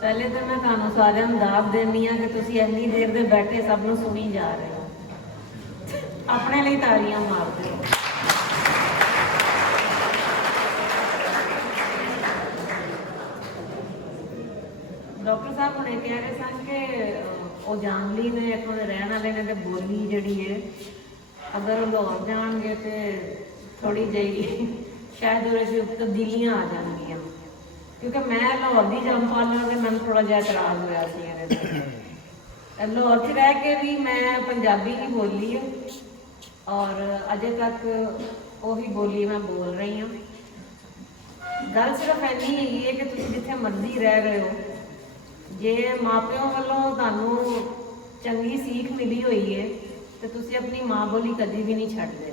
ਪਹਿਲੇ ਤਾਂ ਮੈਂ ਤੁਹਾਨੂੰ ਸਾਰਿਆਂ ਨੂੰ ਦਾਤ ਦੇਣੀ ਆ ਕਿ ਤੁਸੀਂ ਇੰਨੀ ਦੇਰ ਦੇ ਬੈਠੇ ਸਭ ਨੂੰ ਸੁਣੀ ਜਾ ਰਹੇ ਹੋ। ਆਪਣੇ ਲਈ ਤਾੜੀਆਂ ਮਾਰਦੇ ਹੋ। ਡਾਕਟਰ ਸਾਹਿਬ ਹੁਣੇ ਕਹਿ ਰਹੇ ਸਨ ਕਿ ਉਹ ਜਾਨਲੀ ਨੇ ਇੱਥੋਂ ਦੇ ਰਹਿਣ ਵਾਲੇ ਨੇ ਤੇ ਬੋਲੀ ਜਿਹੜੀ ਹੈ ਅਗਰ ਉਹ ਲਾਹੌਰ ਜਾਣਗੇ ਤੇ ਥੋੜੀ ਜਿਹੀ ਸ਼ਾਇਦ ਉਹਦੇ 'ਚ ਤਬਦੀਲੀਆਂ ਆ ਜਾਣਗੀਆਂ, ਕਿਉਂਕਿ ਮੈਂ ਲਾਹੌਰ ਦੀ ਜੰਮਪਲ ਤੇ ਮੈਨੂੰ ਥੋੜਾ ਜਿਹਾ ਇਤਰਾਜ਼ ਹੋਇਆ ਸੀ ਇਹਦੇ ਤੇ। ਲਾਹੌਰ 'ਚ ਰਹਿ ਕੇ ਵੀ ਮੈਂ ਪੰਜਾਬੀ ਹੀ ਬੋਲੀ ਹੈ ਔਰ ਅਜੇ ਤੱਕ ਉਹੀ ਬੋਲੀ ਮੈਂ ਬੋਲ ਰਹੀ ਹਾਂ। ਗੱਲ ਸਿਰਫ ਇੰਨੀ ਹੈਗੀ ਹੈ ਕਿ ਤੁਸੀਂ ਜਿੱਥੇ ਮਰਜ਼ੀ ਰਹਿ ਰਹੇ ਹੋ, ਜੇ ਮਾਪਿਆਂ ਵੱਲੋਂ ਤੁਹਾਨੂੰ ਚੰਗੀ ਸੀਖ ਮਿਲੀ ਹੋਈ ਹੈ ਤੇ ਤੁਸੀਂ ਆਪਣੀ ਮਾਂ ਬੋਲੀ ਕਦੀ ਵੀ ਨਹੀਂ ਛੱਡਦੇ।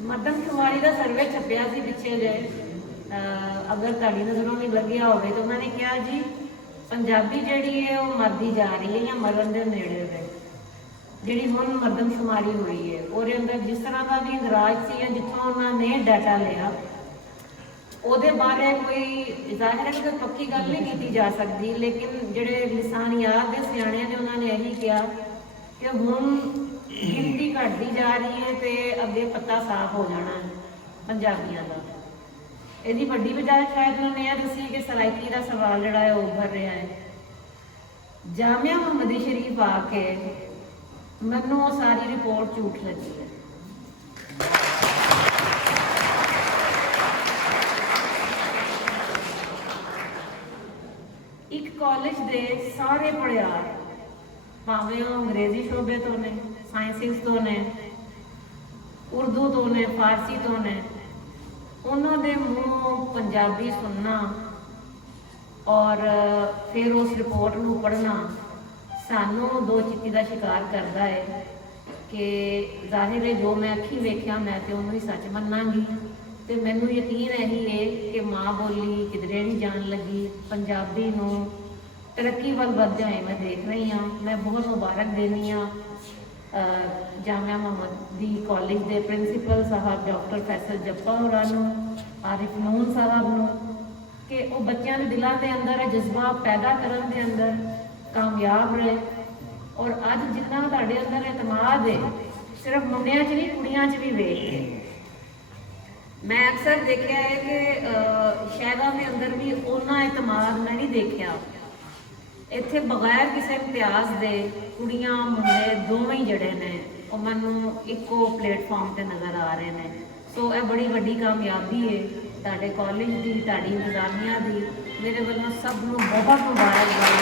ਮਰਦਮਸ਼ੁਮਾਰੀ ਦਾ ਸਰਵੇ ਛਪਿਆ ਸੀ ਪਿੱਛੇ ਜਿਹੇ, ਅਗਰ ਤੁਹਾਡੀ ਨਜ਼ਰੋਂ ਨਹੀਂ ਲੱਗਿਆ ਹੋਵੇ ਤਾਂ ਉਹਨਾਂ ਨੇ ਕਿਹਾ ਜੀ ਪੰਜਾਬੀ ਜਿਹੜੀ ਹੈ ਉਹ ਮਰਦੀ ਜਾ ਰਹੀ ਹੈ ਜਾਂ ਮਰਨ ਦੇ ਨੇੜੇ ਹੈ। ਜਿਹੜੀ ਹੁਣ ਮਰਦਮਸ਼ੁਮਾਰੀ ਹੋਈ ਹੈ ਉਹਦੇ ਅੰਦਰ ਜਿਸ ਤਰ੍ਹਾਂ ਦਾ ਵੀ ਇੰਦਰਾਜ ਸੀ ਜਾਂ ਜਿੱਥੋਂ ਉਹਨਾਂ ਨੇ ਡਾਟਾ ਲਿਆ ਉਹਦੇ ਬਾਰੇ ਕੋਈ ਜ਼ਾਹਿਰ ਹੈ ਕਿ ਪੱਕੀ ਗੱਲ ਨਹੀਂ ਕੀਤੀ ਜਾ ਸਕਦੀ, ਲੇਕਿਨ ਜਿਹੜੇ ਲਿਸਾਨੀਆਤ ਦੇ ਸਿਆਣਿਆਂ ਨੇ ਉਹਨਾਂ ਨੇ ਇਹੀ ਕਿਹਾ ਕਿ ਹੁਣ ਗਿਣਤੀ ਘਟਦੀ ਜਾ ਰਹੀ ਹੈ ਤੇ ਅੱਗੇ ਪੱਤਾ ਸਾਫ਼ ਹੋ ਜਾਣਾ ਪੰਜਾਬੀਆਂ ਦਾ। ਇਹਦੀ ਵੱਡੀ ਵਜ੍ਹਾ ਸ਼ਾਇਦ ਉਹਨਾਂ ਨੇ ਇਹ ਦੱਸੀ ਕਿ ਸਰਾਇਕੀ ਦਾ ਸਵਾਲ ਜਿਹੜਾ ਹੈ ਉਹ ਉੱਭਰ ਰਿਹਾ ਹੈ। ਜਾਮੀਆ ਮੁਹੰਮਦੀ ਸ਼ਰੀਫ ਆ ਕੇ ਮੈਨੂੰ ਉਹ ਸਾਰੀ ਰਿਪੋਰਟ ਝੂਠ ਲੱਗੀ ਹੈ। ਇੱਕ ਕਾਲਜ ਦੇ ਸਾਰੇ ਪੜ੍ਹਿਆਰ ਭਾਵੇਂ ਉਹ ਅੰਗਰੇਜ਼ੀ ਸ਼ੋਬੇ ਤੋਂ ਨੇ, ਸਾਇੰਸਿਸ ਤੋਂ ਨੇ, ਉਰਦੂ ਤੋਂ ਨੇ, ਫਾਰਸੀ ਤੋਂ ਨੇ, ਉਹਨਾਂ ਦੇ ਮੂੰਹੋਂ ਪੰਜਾਬੀ ਸੁਣਨਾ ਔਰ ਫਿਰ ਉਸ ਰਿਪੋਰਟ ਨੂੰ ਪੜ੍ਹਨਾ ਸਾਨੂੰ ਦੋ ਚਿੱਤੀ ਦਾ ਸ਼ਿਕਾਰ ਕਰਦਾ ਹੈ ਕਿ ਜ਼ਾਹਿਰ ਹੈ ਜੋ ਮੈਂ ਅੱਖੀਂ ਵੇਖਿਆ ਮੈਂ ਤੇ ਉਹਨੂੰ ਹੀ ਸੱਚ ਮੰਨਾਂਗੀ। ਤੇ ਮੈਨੂੰ ਯਕੀਨ ਇਹੀ ਹੈ ਕਿ ਮਾਂ ਬੋਲੀ ਕਿਧਰੇ ਨਹੀਂ ਜਾਣ ਲੱਗੀ। ਪੰਜਾਬੀ ਨੂੰ ਤਰੱਕੀ ਵੱਲ ਵਧਦੇ ਹੋਏ ਮੈਂ ਦੇਖ ਰਹੀ ਹਾਂ। ਮੈਂ ਬਹੁਤ ਮੁਬਾਰਕ ਦੇਣੀ ਹਾਂ ਜਾਮੀਆ ਮੁਹੰਮਦੀ ਕਾਲਜ ਦੇ ਪ੍ਰਿੰਸੀਪਲ ਸਾਹਿਬ ਡਾਕਟਰ ਫੈਸਲ ਜੱਪਾ ਹੋਰਾਂ ਨੂੰ, ਆਰਿਫ ਨੂਨ ਸਾਹਿਬ ਨੂੰ, ਕਿ ਉਹ ਬੱਚਿਆਂ ਦੇ ਦਿਲਾਂ ਦੇ ਅੰਦਰ ਇਹ ਜਜ਼ਬਾ ਪੈਦਾ ਕਰਨ ਦੇ ਅੰਦਰ ਕਾਮਯਾਬ ਰਹੇ। ਔਰ ਅੱਜ ਜਿੰਨਾ ਤੁਹਾਡੇ ਅੰਦਰ ਇਤਮਾਦ ਹੈ ਸਿਰਫ ਮੁੰਡਿਆਂ 'ਚ ਨਹੀਂ ਕੁੜੀਆਂ 'ਚ ਵੀ ਵੇਖ ਕੇ ਮੈਂ ਅਕਸਰ ਦੇਖਿਆ ਹੈ ਕਿ ਸ਼ਹਿਰਾਂ ਦੇ ਅੰਦਰ ਵੀ ਉਹਨਾਂ ਇਤਮਾਦ ਮੈਂ ਨਹੀਂ ਦੇਖਿਆ। ਇੱਥੇ ਬਗੈਰ ਕਿਸੇ ਇਮਤਿਆਜ਼ ਦੇ ਕੁੜੀਆਂ ਮੁੰਡੇ ਦੋਵੇਂ ਹੀ ਜਿਹੜੇ ਨੇ ਉਹ ਮੈਨੂੰ ਇੱਕੋ ਪਲੇਟਫਾਰਮ ਤੇ ਨਜ਼ਰ ਆ ਰਹੇ ਨੇ। ਸੋ ਇਹ ਬੜੀ ਵੱਡੀ ਕਾਮਯਾਬੀ ਹੈ ਤੁਹਾਡੇ ਕਾਲਜ ਦੀ, ਤੁਹਾਡੀ ਇੰਤਜ਼ਾਮੀਆ ਦੀ। ਮੇਰੇ ਵੱਲੋਂ ਸਭ ਨੂੰ ਬਹੁਤ ਮੁਬਾਰਕਬਾਦ।